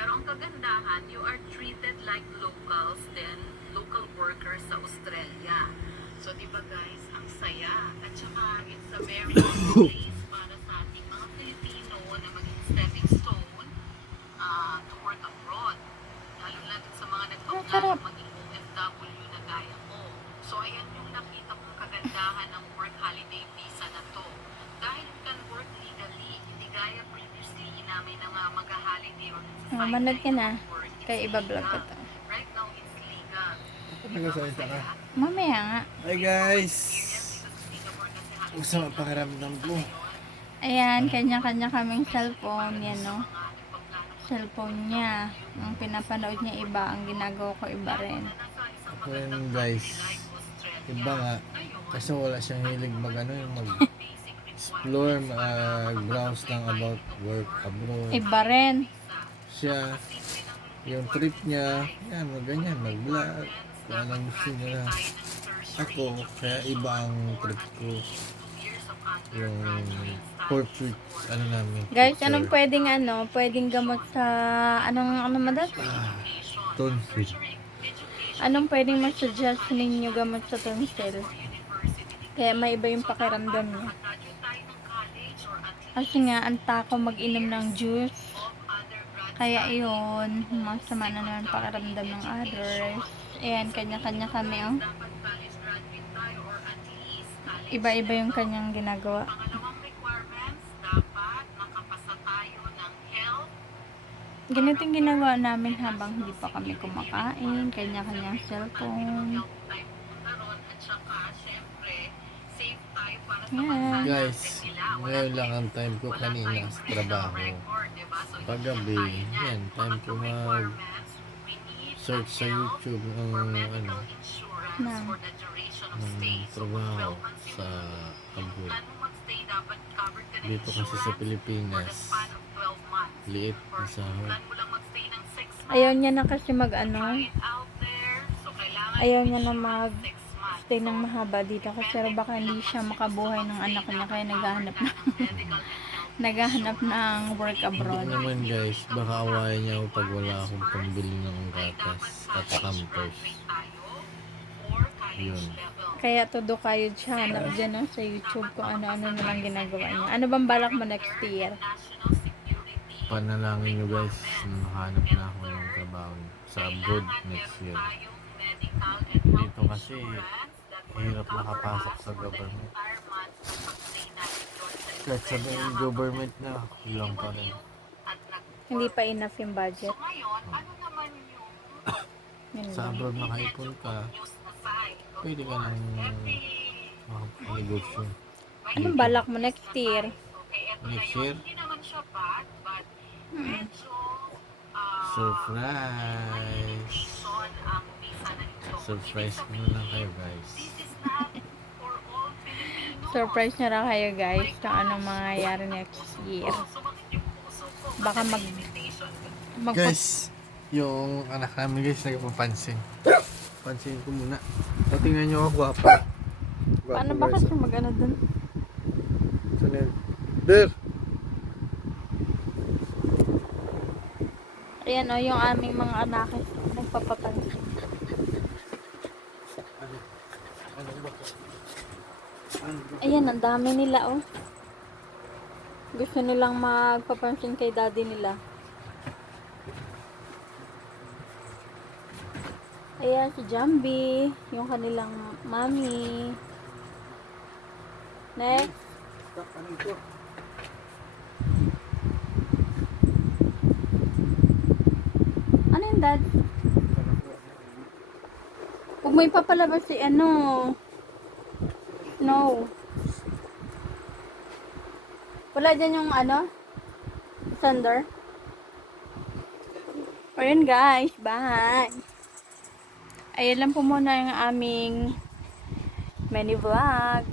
Pero ang kagandahan, you are treated like locals then local workers sa Australia. So, di ba guys, ang saya. At saka, it's a very good place para sa ating mga Pilipino na maging stepping stone to work abroad. Lalo-lalo sa mga nagpaplano maging OFW na gaya ko. So, ayan yung nakita kong kagandahan ng work holiday visa na to. Dahil you can work legally, hindi gaya previously namin na mga mag-holiday or Manood ka na. Kaya iba-vlog ko to. Right now, it's legal. Nagsasalita ka. Mamaya nga. Hi guys! Gusto pakiramdam ko. Ayan, kanya-kanya kaming cellphone. Yan, no? Cellphone niya. Ang pinapanood niya iba, ang ginagawa ko iba rin. Ako rin guys. Iba nga. Kasi wala siyang hilig yung mag-explore, mag-browse lang about work abroad. Iba rin. Siya, yung trip niya, yan, ganyan, mag-vlog. Kung anong gusto niya. Ako, kaya iba ang trip ko. Yung corporate, namin. Guys, culture. anong pwedeng gamot sa, ano madat? Tonsil. Anong pwedeng masuggest ninyo gamot sa tonsil? Kaya may iba yung pakiramdam niya. Kasi nga, ang tako mag-inom ng juice. Kaya yun, masama na naman pakiramdam ng others. Ayan, kanya-kanya kami, oh. Iba-iba yung kanyang ginagawa. Ganito yung ginagawa namin habang hindi pa kami kumakain, kanya-kanyang cellphone. Yan. Guys, ngayon lang ang time ko kanina sa trabaho. Paggabi, yan, time ko mag-search sa YouTube ng trabaho sa abroad. Dito kasi sa Pilipinas, liit na sahod. Ayaw niya na kasi ayaw niya na stay ng mahaba dito kasi baka hindi siya makabuhay ng anak niya kaya naghahanap ng work abroad. Hindi naman guys, baka awayan niya ako pag wala akong pambili ng gatas at pampers. Yun. Kaya todo kayo siya hanap dyan, no, sa YouTube kung ano-ano na lang ginagawa niya. Ano bang balak mo next year? Panalangin nyo guys, makahanap na ako ng trabaho sa abroad next year. Dito kasi hirap makapasok sa government. Kahit sabihin government na, kulang pa rin. Hindi pa enough yung budget. Sa abroad makaipon ka, pwede ka nang makapag-negosyo. Anong balak mo next year? Next year? Surprise! Surprise ko na lang kayo guys. Surprise na lang kayo guys kung anong mangyayari next year. Baka Guys, yung anak namin guys nagpapansin. Pansin ko muna. O tingnan nyo ako, gwapa. Paano ba kasi dun? Saan yan? Der! Ayan, yung aming mga anak nagpapapansin. Ayan, ang dami nila, oh. Gusto nilang magpapansin kay daddy nila. Ayan, si Jambi, yung kanilang mami. Next. Ano yung dad? Huwag mo ipapalabas si No. Wala dyan yung Thunder. Ayan guys, bye. Ayan lang po muna yung aming mini vlog.